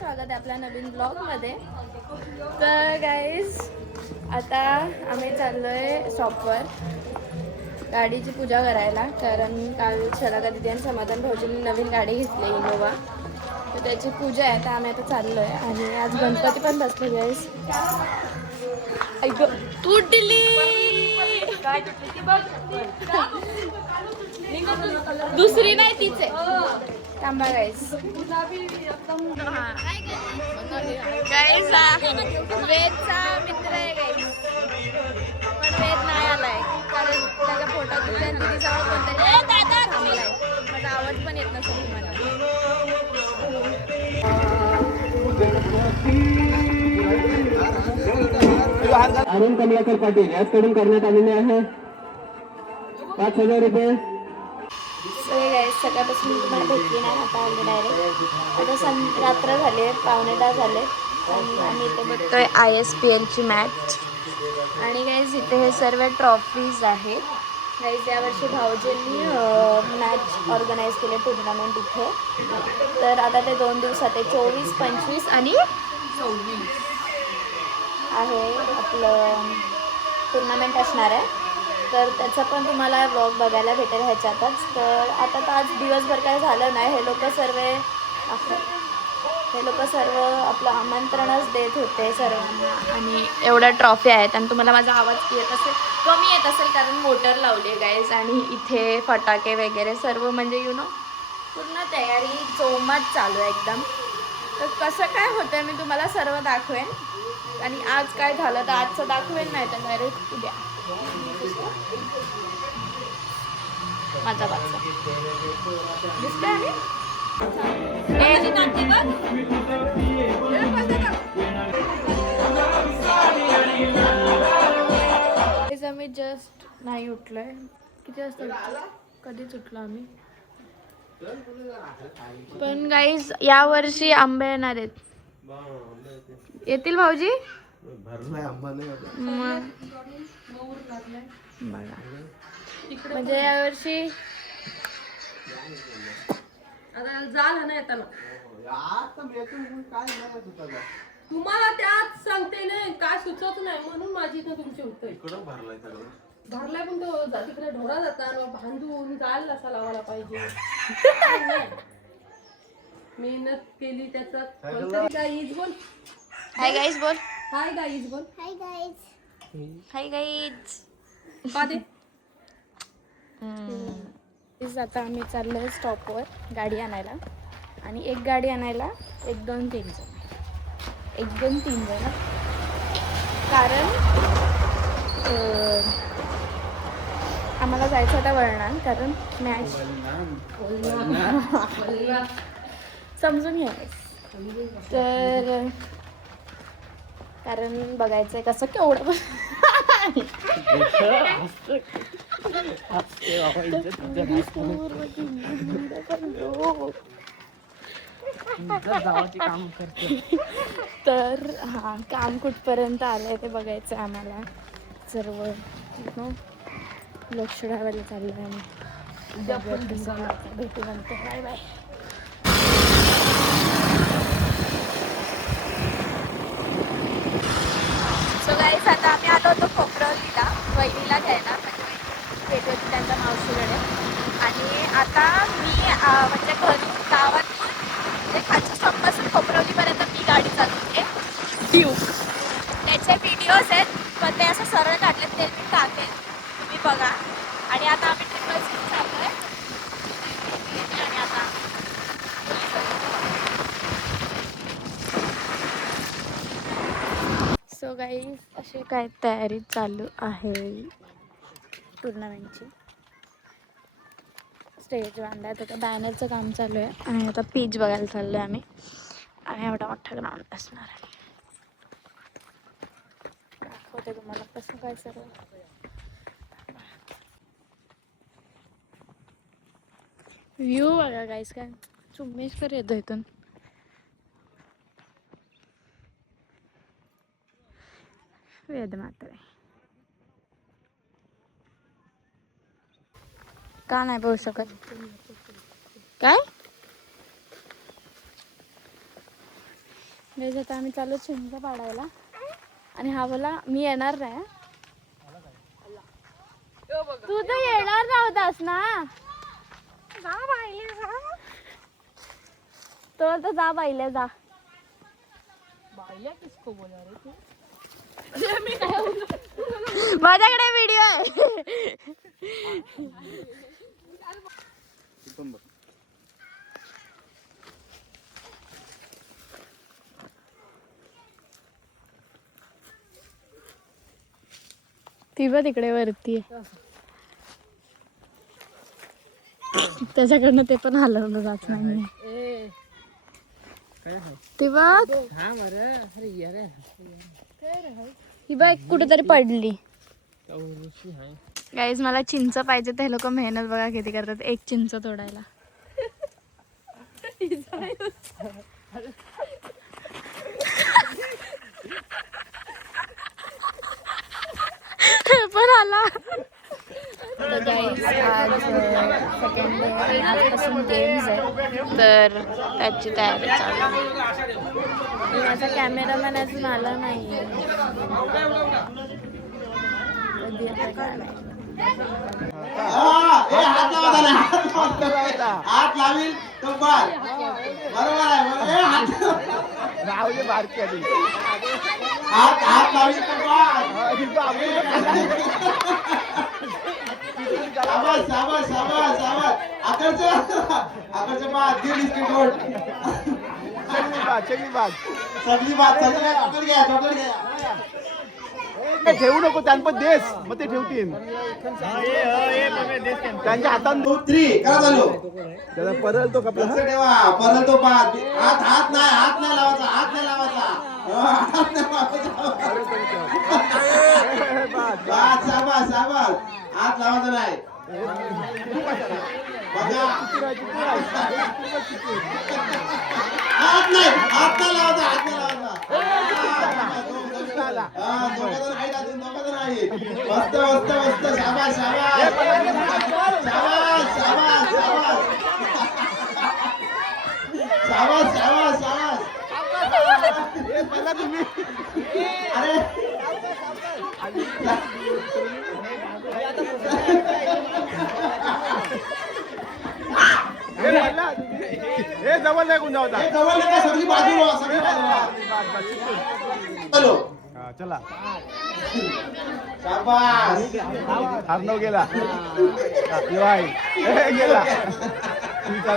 स्वागत आहे आपल्या नवीन ब्लॉगमध्ये. तर गाईज आता आम्ही चाललोय शॉपवर गाडीची पूजा करायला, कारण काल शलाका दिदी आणि समाधान भाऊजींनी नवीन गाडी घेतली इनोवा, तर त्याची पूजा आहे. तर आम्ही आता चाललोय आणि आज गणपती पण बसले गाईज. ऐक तुटली दुसरी नाही तीच आहे. थांबा गाईस. गाईस वेदचा मित्र आहे गाईस, पण वेद नाही आलाय कारण त्याच्या फोटो दिदीजवळ कोणतरी थांबलाय. माझा आवाज पण येत नसेल तुम्हाला. अरुण कमलाकर पाटील याचकडून करण्यात आलेले आहे 5,000 रुपये. सकाळपासून मी तुम्हाला भेटली नाही, आता आले डायरेक्ट. आता रात्र झाले, 9:15 झाले आणि आम्ही इथे बघतोय ISPLची मॅच. आणि गाईज इथे हे सर्व ट्रॉफीज आहेत. गाईज यावर्षी भाऊजींनी मॅच ऑर्गनाईज केले, टुर्नामेंट इथे. तर आता ते 2 दिवसात आहे, 24, 25 आणि 26 आहे आपलं टुर्नामेंट असणार आहे. तर त्याचा पण तुम्हाला व्लॉग बघायला भेटेल ह्याच्यातच. तर आता तर आज दिवसभर काय झालं नाही. हे लोक सर्व आपलं आमंत्रणच देत होते सर्वांना. आणि एवढ्या ट्रॉफी आहेत आणि तुम्हाला माझा आवाज कमी येत असेल कारण मोटर लावली आहे गाईज. आणि इथे फटाके वगैरे सर्व म्हणजे पूर्ण तयारी जोमात चालू आहे एकदम. तर कसं काय होतं मी तुम्हाला सर्व दाखवेन. आणि आज काय झालं तर आजचं दाखवेन, नाही तर डायरेक्ट उद्या. माझा बाचा दिसतोय आम्ही जस्ट नाही उठलोय. किती वाजता कधीच उठलो आम्ही. पण गाईज या वर्षी आंबे येणार आहेत. येतील भाऊजी? म्हणजे यावर्षी झालं ना येताना तुम्हाला त्यात सांगते नाही काय सुचत नाही, म्हणून माझी इथं तुमची होतंय. भरलाय पण तो तिकडे ढोरा जाता बांधून जायला असा लावायला पाहिजे. मेहनत केली त्याच्यात. गाईज बोल, हाय गाईज बोल, हाय गाईज बोल, हाय गाईज, हाय गाईज. आता आम्ही चाललोय स्टॉपवर गाडी आणायला. आणि एक गाडी आणायला 1, 2, 3 जण, 1, 2, 3 जण. कारण आम्हाला जायचं होता वळणान, कारण मॅच समजून घ्या. तर कारण बघायचंय कसं केवढं तर हा काम कुठपर्यंत आलंय ते बघायचं आम्हाला. सर्व लक्ष ठेवायला चाललंय आम्ही. भेटू नंतर. Bye bye. सो गाईस आता आम्ही आलो होतो खोपरवलीला वहिनीला घ्यायला. भेट होती त्यांच्या मावशीकडे. आणि आता मी म्हणजे घरून गावातून खालच्या स्टॉपपासून खोपरवलीपर्यंत मी गाडी चालवते. त्याचे व्हिडिओज आहेत पण ते असं सरळ काढलेत, ते मी टाकेन, तुम्ही बघा. आणि आता आम्ही ट्रिपल सीट चाललोय. आणि आता सो गाईज अशी काय तयारी चालू आहे टुर्नामेंटची. स्टेज बांधायचं तर बॅनरचं काम चालू आहे. आणि आता पीच बघायला चाललो आहे आम्ही. आणि एवढा मोठा ग्राउंड असणार आहे. दाखवते तुम्हाला कसं काय सर्व. व्ह्यू बघा गाईस, काय चुम्मेश्वर येतो इथून. वेद मात्र का नाही बघू शकत? काय गाईज आता आम्ही चालू चिंच पाडायला आणि हा बोला मी येणार नाही. तू तर येणार नव्हतास ना. तो तर जा बाईले जा. माझ्याकडे व्हिडिओ आहे. ती बघ तिकडे वरती आहे. त्याच्याकडनं ते पण हलवलं जात नाही. ती बघ ही बघ कुठेतरी पडली. गाईज मला चिंच पाहिजे. ते लोक मेहनत बघा किती करतात एक चिंच तोडायला. पण आला. गाईज आज सेकंड डे आणि आजपासून गेम्स आहे तर त्याची तयारी चालू आहे. माझा कॅमेरामॅन अजून आला नाही आहे. हात लावील तो बार बरोबर आहे. हात हात लावील तो बार. शाबास शाबास शाबास शाबास. आकडचं बाद दीड बिस्किट गोड. सगळी बात चॉकलेट घ्या चॉकलेट घ्या. ठेवू नको त्यांना देस मग ते ठेवतील त्यांच्या हातात. 2 3 करा चालू. त्याला परल तो कपडा लक्ष ठेवा. परल तो बाद. हात हात नाही लावायचा. हात नाही लावायचा. हात नाही लावायचा. बाद शाबास शाबास. हात लावायचा नाही. बघा हात नाही लावायचा. हात नाही लावायचा. मस्त मस्त मस्त. शाबास शाबास शाबास शाबास शाबास शाबास शाबास. अरे हे जवळ नाही कोण जावता. जवळ नाही. सगळी बाजूला सगळी बाजूला. चलो चला. शाबास. अर्णव गेला. गेला.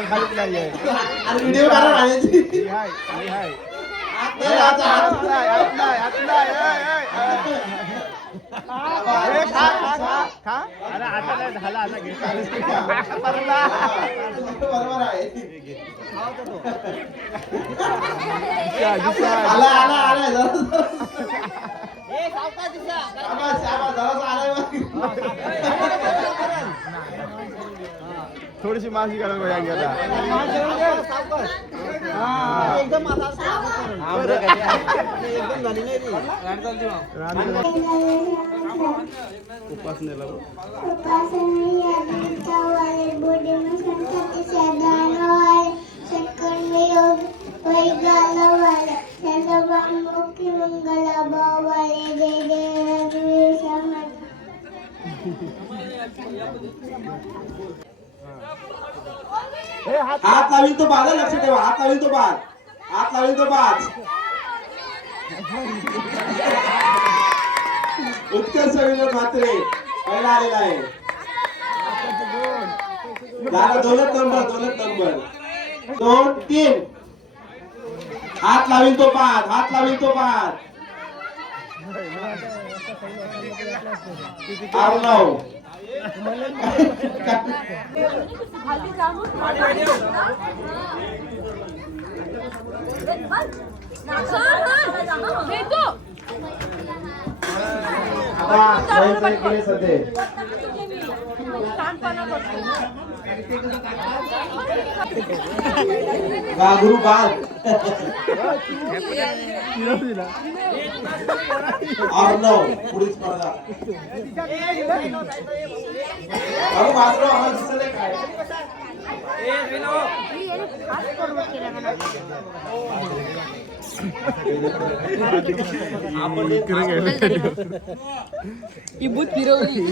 खालीच नाही आहे. व्हिडिओ करा राहण्याची. बरोबर आहे. आला आला आला. थोडीशी माफी करा हात लावील तो बाद. लक्ष ठेवा. हात लावील तो बाद. हात लावील तो बाद. उत्कर्ष विनोद म्हात्रे पहिला आलेला आहे. झाला. दोनच नंबर 2 3. हात लावील तो बाद. हात लावील तो बाद. अर्णव सध्या गागरू बाल. अर्णव पुढील स्पर्धा. बाजू आम्हाला दिसले काय. ही भूत फिरवली.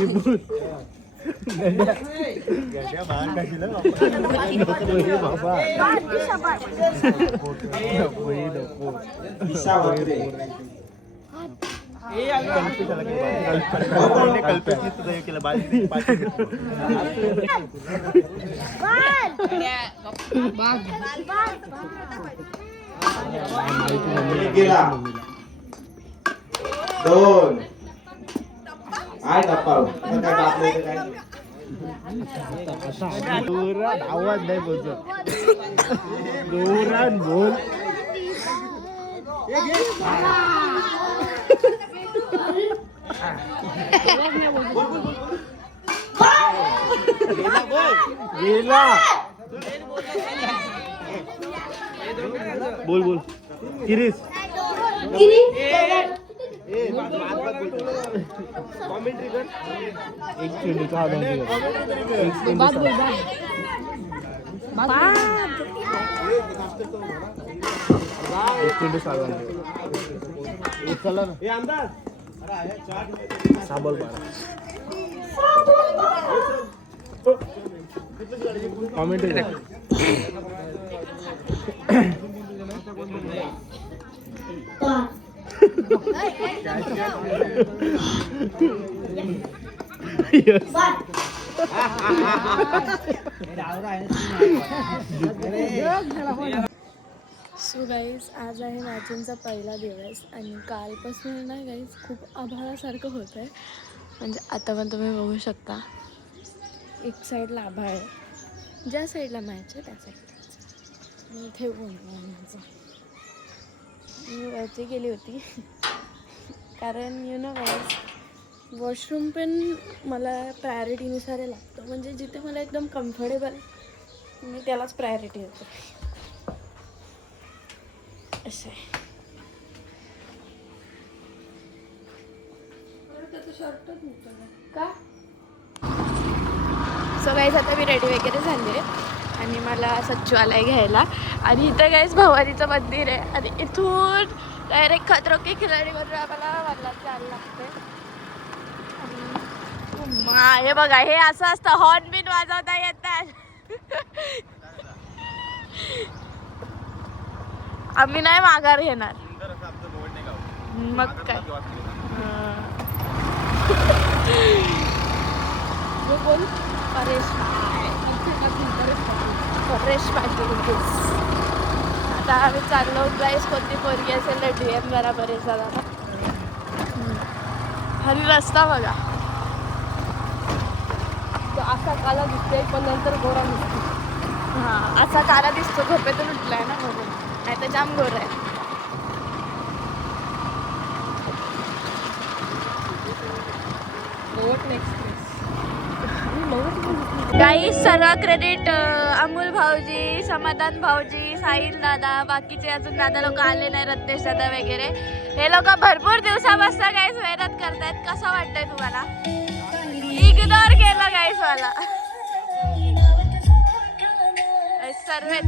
गेला 2 आठ टप्पा जोरात आवाज नाही बोलत. जोरात बोल. गेला. बोल बोल. किरीस. कॉमेंट्री कर. एक चेंडूचा आनंद घे. बाद बोल बाद. एक चेंडूचा आनंद घे. चला ना. साबल बारा. कॉमेंट्री कर. सो गाईज आज आहे मॅचिंगचा पहिला दिवस आणि कालपासून ना गाईज खूप आभाळासारखं होत आहे. म्हणजे आता पण तुम्ही बघू शकता एक साईडला आभाळ आहे, ज्या साईडला मॅच आहे त्या साईडला मी इथे ऊन माझं. मी वरती गेली होती कारण यू नो गाईज वॉशरूम पण मला प्रायोरिटीनुसार लागतं. म्हणजे जिथे मला एकदम कम्फर्टेबल मी त्यालाच प्रायोरिटी देते असं आहे. का सो गाईज आता मी रेडी वगैरे झाले आणि मला सच्चू आलाय घ्यायला. आणि इथं गाईज भवानीचं मंदिर आहे आणि इथून डायरेक्ट खतरो के खिलाडीवर आम्हाला वरला जायला लागते. हे बघा हे असं असतं, हॉर्न बिन वाजवता येतात. आम्ही नाही माघार घेणार. मग काय बोल परेश पाटील. आता आम्ही चाललो गाईस, कोणती पोरगी असेल तर DM जरा बरेच झाला ना. आणि रस्ता बघा तो असा काला दिसतोय पण नंतर गोरा दिसतो. हां असा काला दिसतो, झोपेतून उठलाय ना म्हणून, नाही तर जाम गोरा आहे. काही सर्व क्रेडिट अमोल भाऊजी, समाधान भाऊजी, साहिल दादा, बाकीचे अजून दादा लोक आले नाही, रत्नेश दादा वगैरे. हे लोक भरपूर दिवसापासून गाईस मेहनत करतायत. कसं वाटतंय तुम्हाला? इग्नोर केलं गाईस मला सर्वच.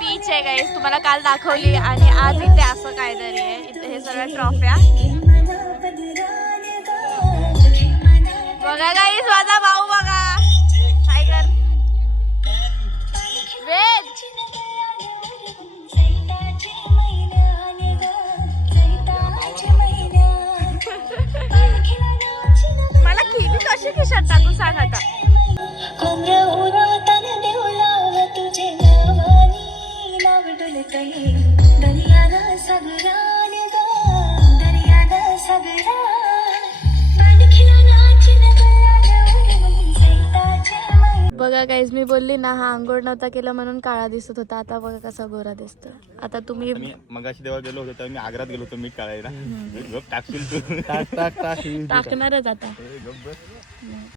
पीच आहे गाईस, तुम्हाला काल दाखवली आणि आज इथे असं काहीतरी आहे. इथे हे सर्व ट्रॉफ्या बघा गाईस. माझा भाऊ बघा टायगर वेद. मला खिली कशी खिशात टाकू सांग आता. बघा गाईज मी बोलली ना हा आंघोळ नव्हता केला म्हणून काळा दिसत होता. आता बघा कसा गोरा दिसतो. आता तुम्ही मगाशी देवा गेलो होतो तेव्हा मी आग्रात गेलो होतो मीठ काढायला. टाकणारच आता.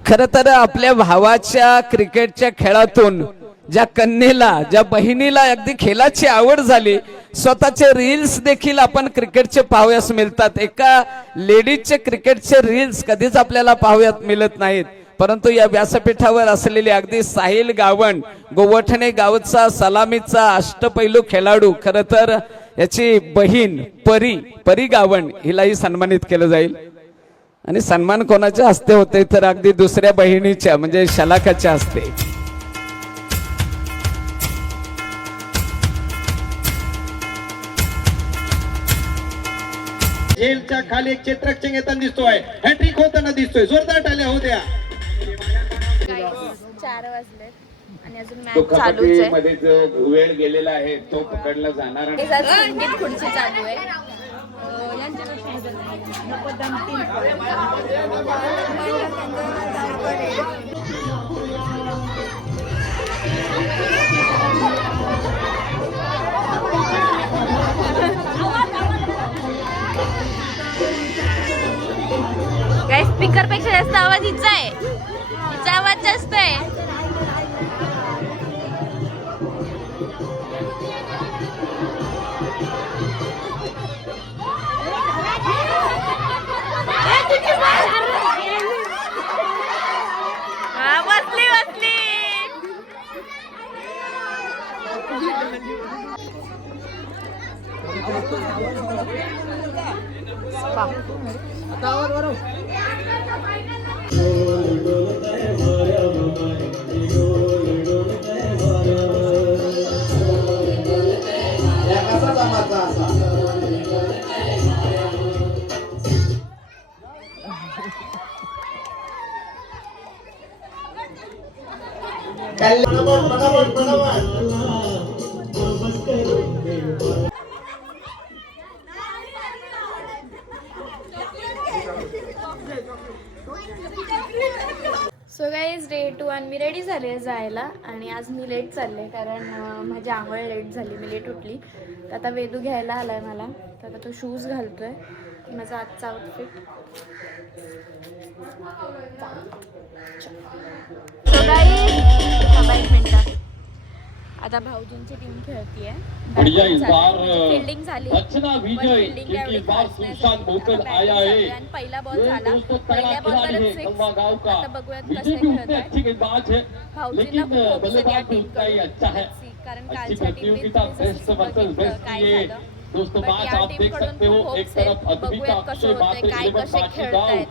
खर तर आपल्या भावाच्या क्रिकेटच्या खेळातून ज्या कन्येला, ज्या बहिणीला अगदी खेळाची आवड झाली, स्वतःचे रील्स देखील आपण क्रिकेटचे पाहावयास मिळतात. एका लेडीजचे क्रिकेटचे रील्स कधीच आपल्याला पाहावयात मिळत नाहीत. परंतु या व्यासपीठावर असलेले अगदी साहिल गावण, गोवठणे गावचा सलामीचा अष्टपैलू खेळाडू, खर तर याची बहीण परी गावण, हिलाही सन्मानित केलं जाईल. आणि सन्मान कोणाच्या हस्ते होते तर अगदी दुसऱ्या बहिणीच्या म्हणजे शलाकाच्या हस्ते. झेलच्या खाली एक क्षेत्ररक्षक येताना दिसतोय, हॅट्रिक होताना दिसतोय. जोरदार टाळ्या होऊ द्या. 4 वाजले आणि अजून मॅच चालूच आहे. मध्ये जो वेळ गेलेला आहे तो पकडला जाणार हे जरा संगीत खुर्ची चालू आहे. काय स्पीकर पेक्षा जास्त आवाज हिचा आहे, हिचा आवाज जास्त आहे. हा, बसली बसली. सो गाईज डे 2 आणि मी रेडी झाले जायला. आणि आज मी लेट चालले कारण माझी आंघोळ लेट झाली, मी लेट उठली. तर आता वेदू घ्यायला आलाय मला, तर आता तो शूज घालतोय. माझा आजचा आउटफिट. So guys 1 minute. आता भाऊजींची टीम खेळतीये. फिल्डिंग झाली. आणि पहिला बॉल झाला. पहिल्या बॉलवरच 6. आता बघूयात कसे खेळतात. भाऊजींना खूप होप्स आहेत या टीमकडून. कारण कालच्या टीमने काय झालं. बट या टीमकडून खूप होप्स आहेत. बघूयात कसं होतंय, काय कसे खेळतायत.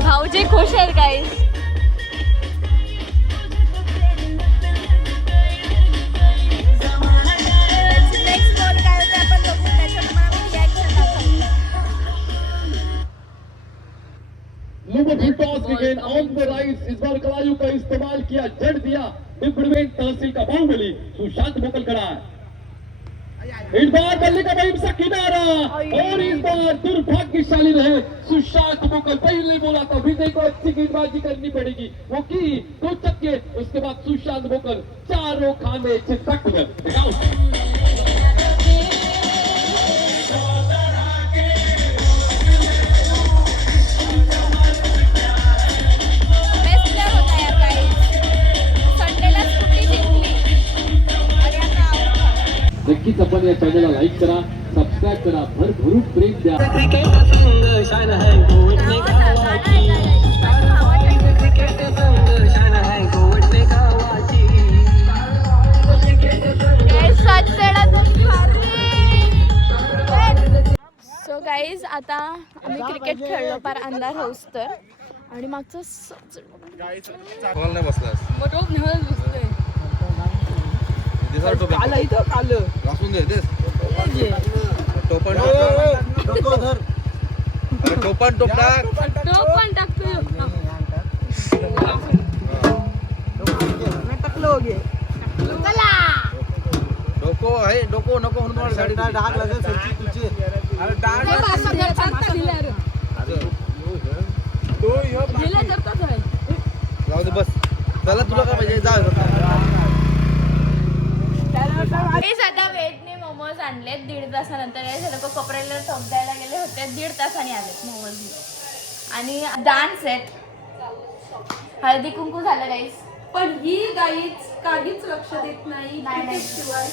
भाऊजी खुश आहेत गाईज. नेक्स्ट बॉल काय होतं आपण बघू, त्याच्याप्रमाणे आम्ही रिॲक्शन दाखवू. On the right. इस बार कलायु का इस्तेमाल किया, जड़ दिया. डिफरेंट तहसील का बाहुबली सुशांत मोकल खड़ा है. इस बार बल्ले का भाई सा किनारा और इस बार दुर्भाग्यशाली रहे सुशांत मोकल. पहले बोला था विजय को अच्छी गेंदबाजी करनी पड़ेगी, वो की 2 छक्के. उसके बाद सुशांत मोकल चारों खाने चितक गए. नक्कीच आपण या चॅनलला लाईक करा, सबस्क्राईब करा, भरभरून प्रेम द्या. सो गाईज आता आम्ही क्रिकेट खेळलो पार अंधार होऊस तर. आणि मागचं डोको नको म्हणून डाग लागेल तुझी. अरे डाग जाऊ दे बस. चला तुला काय पाहिजे जा. आता वेदने मोमोज आणलेत 1.5 तासानंतर. हे लोक कोपऱ्याला टोप द्यायला गेले होते, 1.5 तासाने आलेत मोमोज. आणि डान्स आहेत, हळदी कुंकू झालं गाईस. पण ही गाईच काहीच लक्ष देत नाही. नाही. शिवाय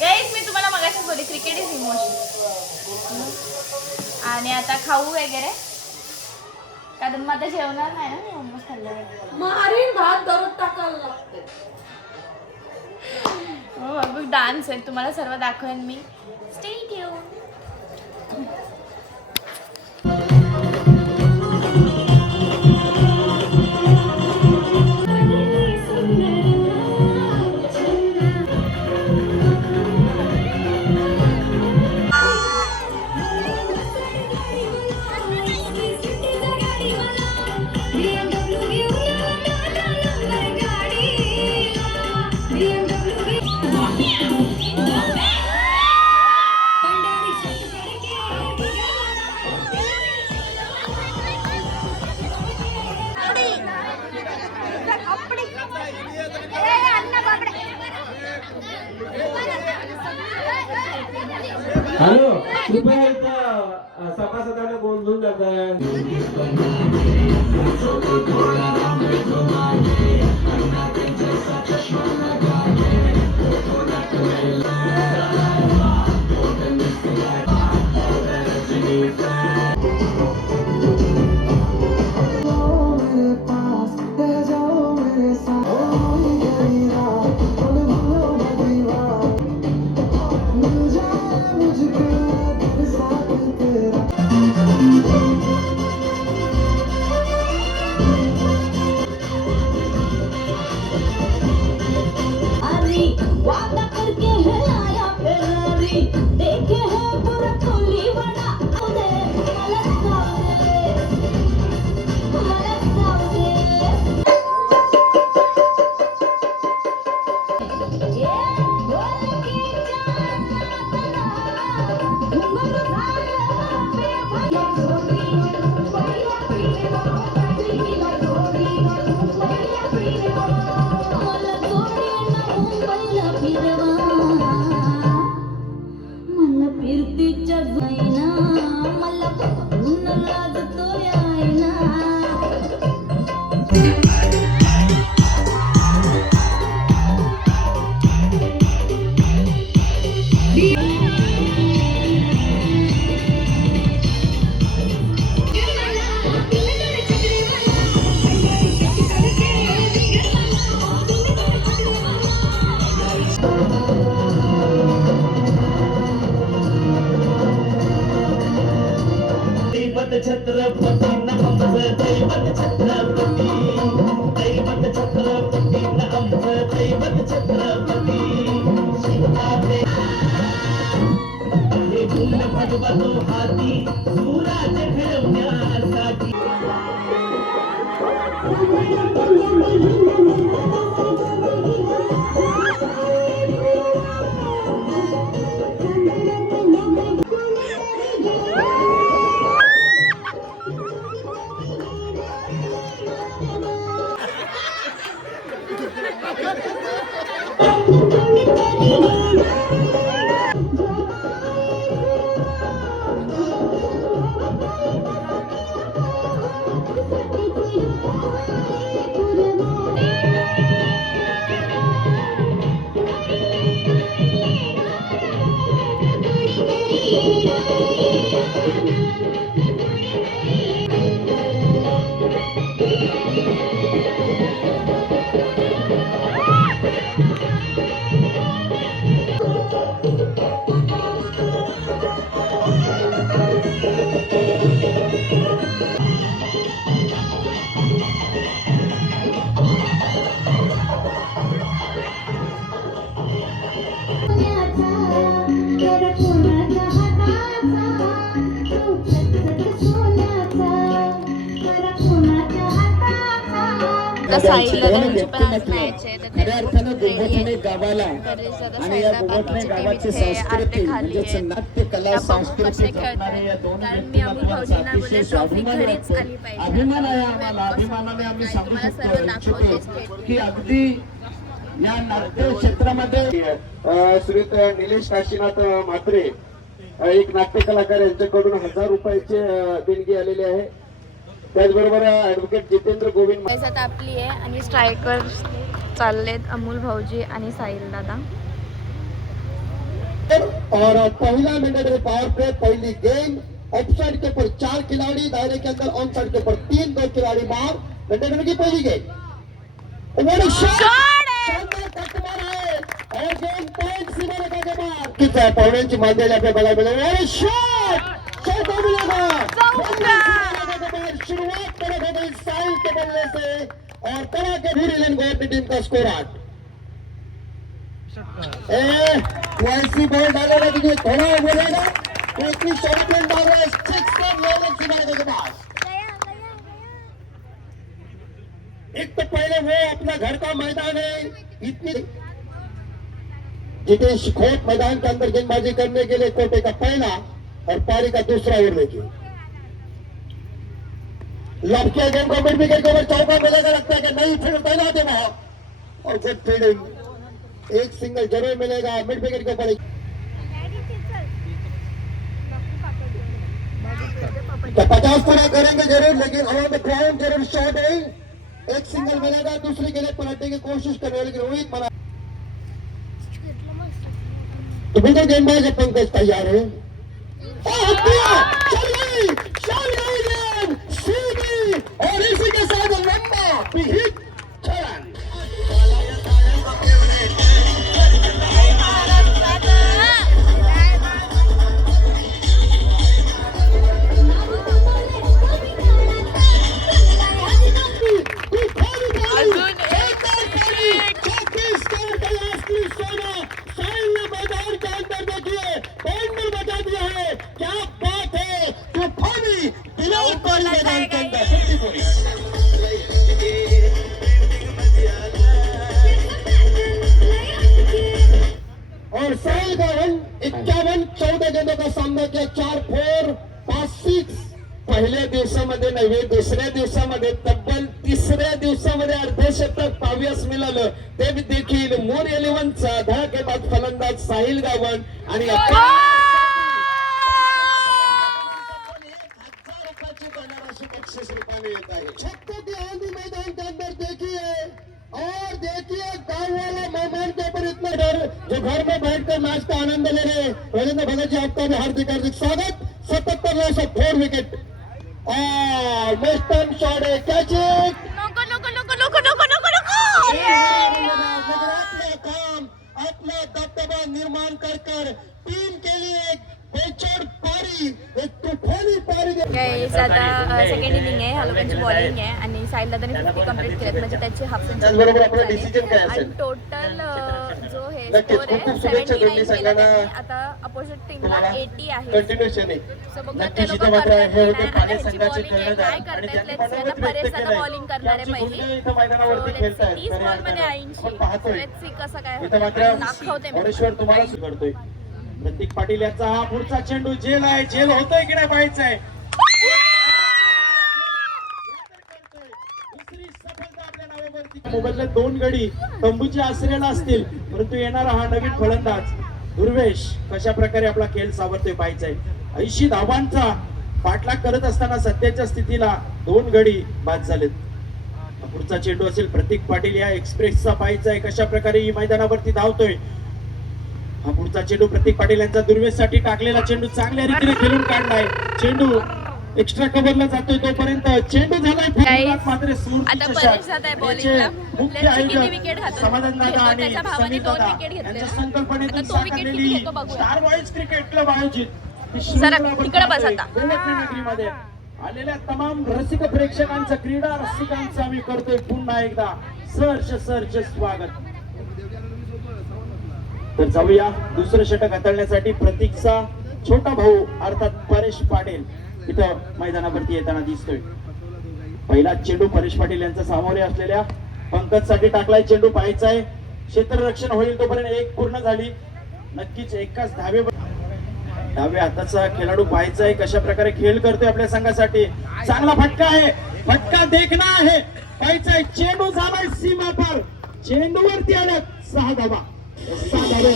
गाईज मी तुम्हाला मगाशी बोलले क्रिकेट इज इमोशन. आणि आता खाऊ वगैरे कारण मग आता जेवणार नाही ना मी ऑलमोस्ट खाल्लं. मारीन भात दररोज टाकायला लागते. हो डान्स आहे तुम्हाला सर्व दाखवेन मी. Stay tune. हॅलो कृपया इथं सभासदांना गोंधळून जाताय. वादा करके है आया फेरारी देखे है पूरा कोली बड़ा उदे मलक सावरे ये बोल की जान मला फिरतीच्या जाईना मला ऊन लागतो यायना. छत्रपती नामच दैवत छत्रपती दैवत छत्रपती नामच दैवत छत्रपती शिवराजे फुल भगवतो हाती सूराज घडवण्यासाठी. साईला त्यांची पण आज मॅच आहे तर खऱ्या अर्थानं गोवठणे ते गावाला आणि या गोवठणे गावाची संस्कृती म्हणजेच नाट्य कला संस्कृती जपणारे या दोन व्यक्तिमत्वांचा अतिशय स्वाभिमान वाटतो. अभिमान आहे आम्हाला. अभिमानाने आम्ही सांगू शकतो की अगदी या नाट्य क्षेत्रामध्ये श्रीयुत निलेश काशीनाथ म्हात्रे एक नाट्य कलाकार यांच्याकडून 1000 रुपयाची देणगी आलेली आहे. त्याचबरोबर ऍडव्होकेट जितेंद्र गोविंद पैसा तापली आहे आणि स्ट्रायकर चाललेत अमोल भाऊजी आणि साहिल दादा. और पहला मैंडेटरी पावर प्ले, पहली गेंद ऑफ साइड के ऊपर 4 खिलाड़ी, दायरे के अंदर ऑन साइड के ऊपर 3, 2 खिलाड़ी बाहर। मैंडेटरी की पहली गेंद, शानदार कट मारा है और गेंद पॉइंट सीमा रेखा के बाहर। किती पाहुण्यांची मांदेली आपल्या बघायला मिळाली और शॉट चौका मिलेगा। शुरुआत करत होते साहिल के बल्ले से और तरह के भी रिलन गो अपनी टीम का स्कोर 8। ऐसी बॉल डालेगा कि थोड़ा बोलेगा तो इतनी शॉर्ट गेंद डाल रहा है 6 रन लेवल सीमा के पास। एक तो पहले वो अपना घर का मैदान है, इतनी जितेश खोट मैदान के अंदर गेंदबाजी करने के लिए कोटे का पहला और पारी का दूसरा ओवर देखिए। लब किया गेंद को मिड विकेट के ऊपर चौका मिलेगा, लगता है कि नहीं फिर पहला दे वहां और गुड फील्डिंग, एक सिंगल जरूर मिलेगा मिड विकेट के ऊपर। 50 पूरा करेंगे जरूर, लेकिन अराउंड द ग्राउंड जरूर शॉट है। एक सिंगल मिलेगा, दूसरी के लिए पलटने की कोशिश करने वाले रोहित बना। तो बिल्कुल गेंदबाज पंकज तैयार है। और इसी के साथ लंबा हिट छलांग। और साहिल का रन 51, 14 गेंदों का सामना किया, 4 4 5 6। पहिल्या दिवसामध्ये नव्हे, दुसऱ्या दिवसामध्ये तब्बल तिसऱ्या दिवसामध्ये अर्धशतक पाव्यास मिळालं, ते देखील मोर 11चा धडाकेबाज फलंदाज साहिल गावण आणि 1000 बक्षीस रुपये मिळत आहे। छक्के के आंधी मैदान के अंदर देखिए और देखिए गाँव वाला मेहमान के ऊपर इतना डर, जो घर में बैठकर मैच का आनंद ले रहे। रविंद्र भगत जी आपका भी हार्दिक हार्दिक स्वागत। 77 रन से 4 विकेट और वेस्टर्न शॉट है, कैच इट। काम अपना दबदबा निर्माण कर टीम के लिए एक बेचैन पारी, एक तूफानी पारी। गाईज आता सेकंड इनिंग आहे, हा लोकांची बॉलिंग आहे आणि साहिल दादाने 50 कंप्लीट केलेत, म्हणजे त्याची हाफ त्याचबरोबर आपला डिसिजन काय आणि असेल? टोटल जो हे नक्कीच स्कोर खूप आहे खूप शुभेच्छा 79 दोन्ही केलं संघांना. त्यांनी. आता अपोजिट टीमला 80 आहे. कंटिन्युएशन आहे So बघूया ते नक्कीच. लोक इथं मात्र करतात हे की होते नाही. पाले आता ह्याची संघाचे bowling आहे, कर्णधार काय आणि करतायत त्यांनी let's see. आता मनोगत व्यक्त परेश आता केलंय बॉलिंग की करणार आहे आमची पहिली. गुंडे इथं मैदानावरती So, खेळतायत. 30 खऱ्या बॉलमध्ये अर्थानं 80. आपण पाहतोय Let's see कसं काय इथं होतं. मात्र दाखवते मी. मोरेश्वर तुम्हाला करतोय. प्रतीक पाटील याचा हा पुढचा चेंडू झेल आहे, झेल होतोय की नाही पाहायचं आहे। दुसरी सफलता आपल्या नावावरती। मोबदल्यात 2 गडी तंबूच्या आश्रयाला असतील, परंतु येणारा हा नवीन फलंदाज दुर्वेश कशा प्रकारे आपला खेळ सावरतोय पाहायचा आहे। 80 धावांचा पाठलाग करत असताना सध्याच्या स्थितीला 2 गडी बाद झालेत। पुढचा चेंडू असेल प्रतीक पाटील या एक्सप्रेसचा पाहायचा आहे, कशा प्रकारे ही मैदानावरती धावतोय। हा पुढचा चेंडू प्रतीक पाटील यांचा दुर्वेशसाठी टाकलेला चेंडू चांगल्या रीतीने खेळून काढलाय। चेंडू एक्स्ट्रा कव्हरला जातोय, तोपर्यंत चेंडू झालाय Guys, मात्र आता परेश जात आहे बॉलिंगला. मुख्य Let's see किती आयोजक विकेट घालतो. समाधान दादा आणि त्याच्या भावाने समीर 2 दादा विकेट घेतले. यांच्या संकल्पनेतून आता तो विकेट साकारलेली किती घेतो बघूया. स्टार बॉईज क्रिकेट क्लब आयोजित ही जरा शृंखला आपण इकडे बस पाहतोय. आता. गोवखणे नगरीमध्ये आलेल्या तमाम रसिक प्रेक्षकांचं, क्रीडा रसिकांचं आम्ही करतोय पुन्हा एकदा सहर्ष स्वागत। तर जाऊया दुसरं षटक हाताळण्यासाठी प्रतीकचा छोटा भाऊ अर्थात परेश पाटील इथं मैदानावरती येताना दिसतोय। पहिला चेंडू परेश पाटील यांच्या सामोरे असलेल्या पंकज साठी टाकलाय, चेंडू पाहायचा आहे, क्षेत्ररक्षण होईल तोपर्यंत 1 पूर्ण झाली। नक्कीच एकाच डाव्या हाताचा खेळाडू पाहायचा आहे, कशा प्रकारे खेळ करतोय आपल्या संघासाठी। चांगला फटका आहे, फटका देखना आहे, पाहायचा आहे, चेंडू झालाय सीमा पार, चेंडूवरती आल्या 6 धावा। 6 धावे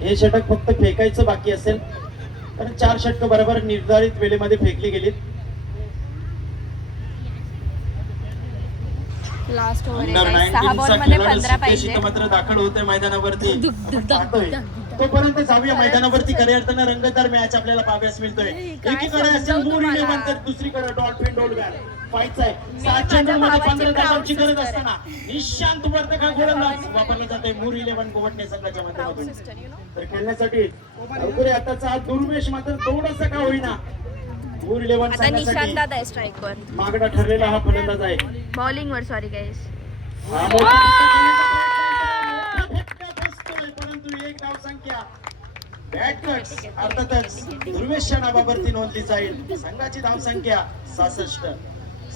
हे षटक फक्त फेकायचं बाकी असेल, कारण 4 षटक बरोबर निर्धारित वेळेमध्ये फेकली गेलीत। लास्ट ओव्हर अंडर आहे 6 19 बॉल चा मध्ये खेळाडू 15 सिद्धेश पाहिजे. इथं मात्र दाखल होतोय मैदानावरती. पाहतोय. तोपर्यंत जाऊया मैदानावरती. खऱ्या अर्थानं रंगतदार मॅच आपल्याला पाहाव्यास मिळतोय. एकीकडे असेल मूर इलेव्हन तर दुसरीकडे डॉल्फिन डोलगार फाईट आहे. 7 चेंडूमध्ये 15 धावांची गरज असताना निशांत वर्तक हा गोलंदाज वापरला जातोय मूर इलेव्हन गोवटणे संघाच्या माध्यमातून. तर खेळण्यासाठी अवघड आताचा हा दुर्वेश मात्र थोडासा का होईना मूर इलेव्हन आता निशांत संघासाठी दादा आहे स्ट्राईकवर, मागडा ठरलेला हा फलंदाज आहे. बॉलिंग वर. सॉरी गाईस. हा मोठा फटका बसतोय, परंतु एक धावसंख्या बॅटर्स अर्थातच दुर्वेशच्या नावावरती नोंदली जाईल. संघाची धावसंख्या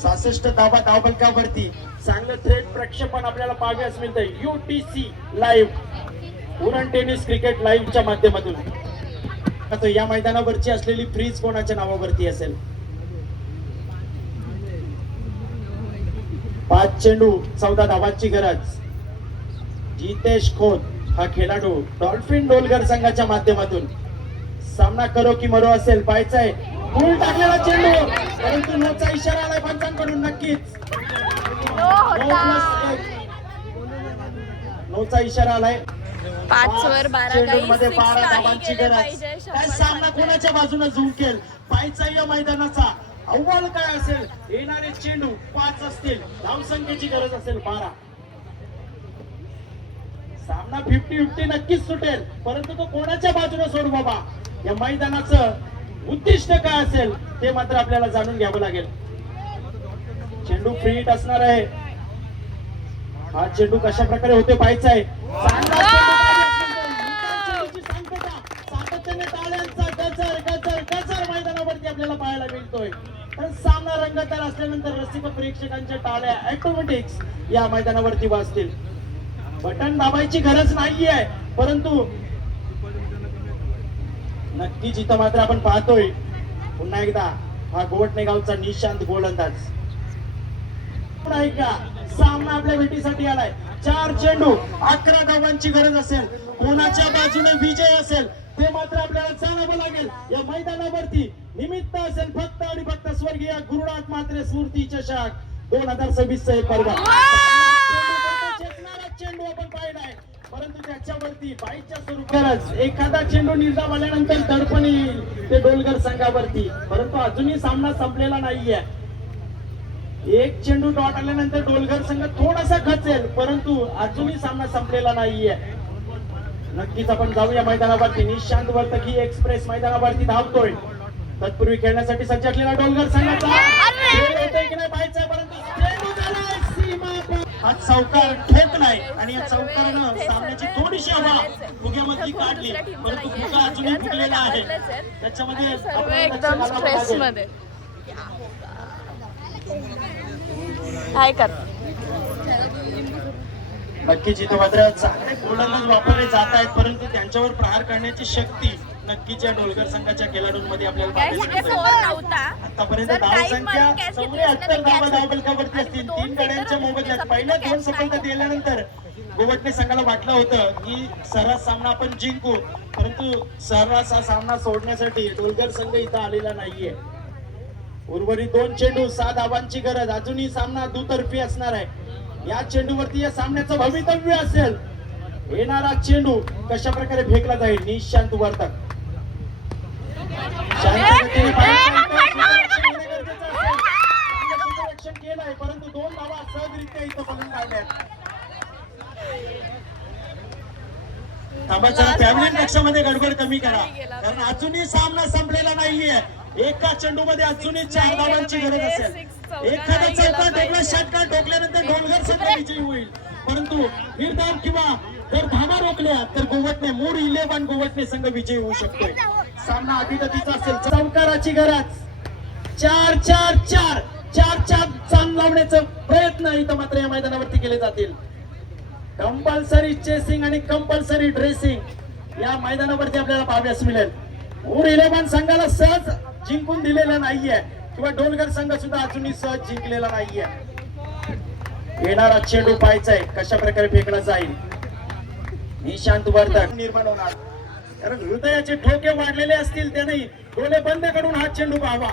66 धावफलकावरती चांगलं थेट प्रक्षेपण आपल्याला पाहाव्यास मिळतंय UTC live Uran tennis cricket लाईव्हच्या माध्यमातून. आता या मैदानावरची असलेली फ्रीज कोणाच्या नावावरती असेल? 5 चेंडू 14 धावांची गरज. जितेश खोत हा खेळाडू डॉल्फिन डोलगर संघाच्या माध्यमातून. सामना करो की मरो असेल पाहायचाय. फुल टाकलेला चेंडू, परंतु नोचा इशारा आलाय पंचांकडून. नक्कीच नोचा इशारा आलाय. 5 वर 12 चेंडूमध्ये गाईस. 12 धावांची गरज. काय सामना कोणाच्या बाजूने झुंकेल पाहायचा या मैदानाचा अव्वल काय असेल. येणारे चेंडू 5 असतील, धावसंख्येची गरज असेल 12. सामना 50-50 नक्कीच सुटेल, परंतु तो कोणाच्या बाजूने सोड बाबा. या मैदानाचं उद्दिष्ट काय असेल ते मात्र आपल्याला जाणून घ्यावं लागेल. चेंडू फ्री हिट असणार आहे. हा चेंडू कशा प्रकारे होते पाहायचा आहे. सातत्याने टाळ्यांचा गजर मैदानावरती आपल्याला पाहायला मिळतोय. तर सामना रंगतदार असल्यानंतर रसिक प्रेक्षकांच्या टाळ्या ऑटोमॅटिक्स या मैदानावरती वाजतील. बटन दाबायची गरज नाहीये, परंतु नक्कीच इथं मात्र आपण पाहतोय पुन्हा एकदा हा गोवटणे गावचा निशांत गोलंदाज. का सामना आपल्या भेटीसाठी आलाय. 4 चेंडू 11 धावांची गरज असेल. कोणाच्या बाजूने विजय असेल ते मात्र आपल्याला जाणावं लागेल. या मैदानावरती निमित्त असेल फक्त आणि फक्त स्वर्गीय गुरुनाथ म्हात्रे स्मृती चषक 2026 चा पर्व. चेंडू आपण पाहिलाय, परंतु त्याच्यावरती बाईच्या स्वरूपात एखादा चेंडू निर्धाव आल्यानंतर दडपण येईल ते डोलगर संघावरती. परंतु अजूनही सामना संपलेला नाहीये. एक चेंडू डॉट आल्यानंतर डोलगर संघ थोडासा खचेल, परंतु अजूनही सामना संपलेला नाहीये. नक्कीच आपण जाऊया मैदानावरती. निशांत वर्तक ही एक्सप्रेस मैदानावरती धावतोय. तत्पूर्वी खेळण्यासाठी सज्ज असलेला डोलगर संघाचा खेळ होतोय की नाही पाहायचंय, परंतु चेंडू झालाय सीमा. हा चौकार ठोकलाय आणि या चौकारानं सामन्याची थोडीशी हवा फुग्यामधली काढली, परंतु फुगा अजूनही फुगलेला आहे. त्याच्यामध्ये एकदम स्ट्रेस मध्ये काय कर. नक्कीच इथं मात्र चांगले गोलंदाज वापरले जात आहेत, परंतु त्यांच्यावर प्रहार करण्याची शक्ती नक्कीच या डोलगर संघाच्या खेळाडूंमध्ये आपल्याला आतापर्यंत धावसंख्या 74 धावा धावफलकावरती असतील. 3 गड्यांच्या मोबदल्यात पहिल्या 2 सेकंदात गेल्यानंतर गोवटणे संघाला वाटलं होतं की सर्रास सामना आपण जिंकू, परंतु सर्रास हा सामना सोडण्यासाठी डोलगर संघ इथं आलेला नाहीये. उर्वरित 2 चेंडू 6 धावांची गरज. अजूनही सामना दुतर्फी असणार आहे. या चेंडूवरती या सामन्याचं भवितव्य असेल. येणारा चेंडू कशा प्रकारे फेकला जाईल. निशांत वर्तक केलंय, परंतु 2 धावा सहजरित्या इथं पलून काढल्यात. फॅमिली पक्षामध्ये गडबड कमी करा, कारण अजूनही सामना संपलेला नाहीये. एका चेंडू मध्ये अजूनही 4 धावांची गरज असेल. एखादा चौका टोकला, षटकार टोकल्यानंतर डोलगर संघ विजयी होईल, परंतु निर्धाव किंवा जर धावा रोखल्या तर गोवटणे मूळ 11 गोवटणे संघ विजयी होऊ शकतोय. सामना अटीतटीचा असेल. चौकाराची गरज. 4-4-4 चांद लावण्याचा प्रयत्न इथं मात्र या मैदानावरती केले जातील. कंपल्सरी चेसिंग आणि कंपल्सरी ड्रेसिंग या मैदानावरती आपल्याला पाहाव्यास मिळेल. मूळ 11 संघाला सहज जिंकून दिलेलं नाहीये, किंवा डोलगर संघ सुद्धा अजूनही सहज जिंकलेला नाहीये. येणारा चेंडू पाहायचाय कशा प्रकारे फेकला जाईल. निशांत वर्तक निर्माण होणार, कारण हृदयाचे ठोके वाढलेले असतील त्याने डोळे बंद करून हा चेंडू पाहावा.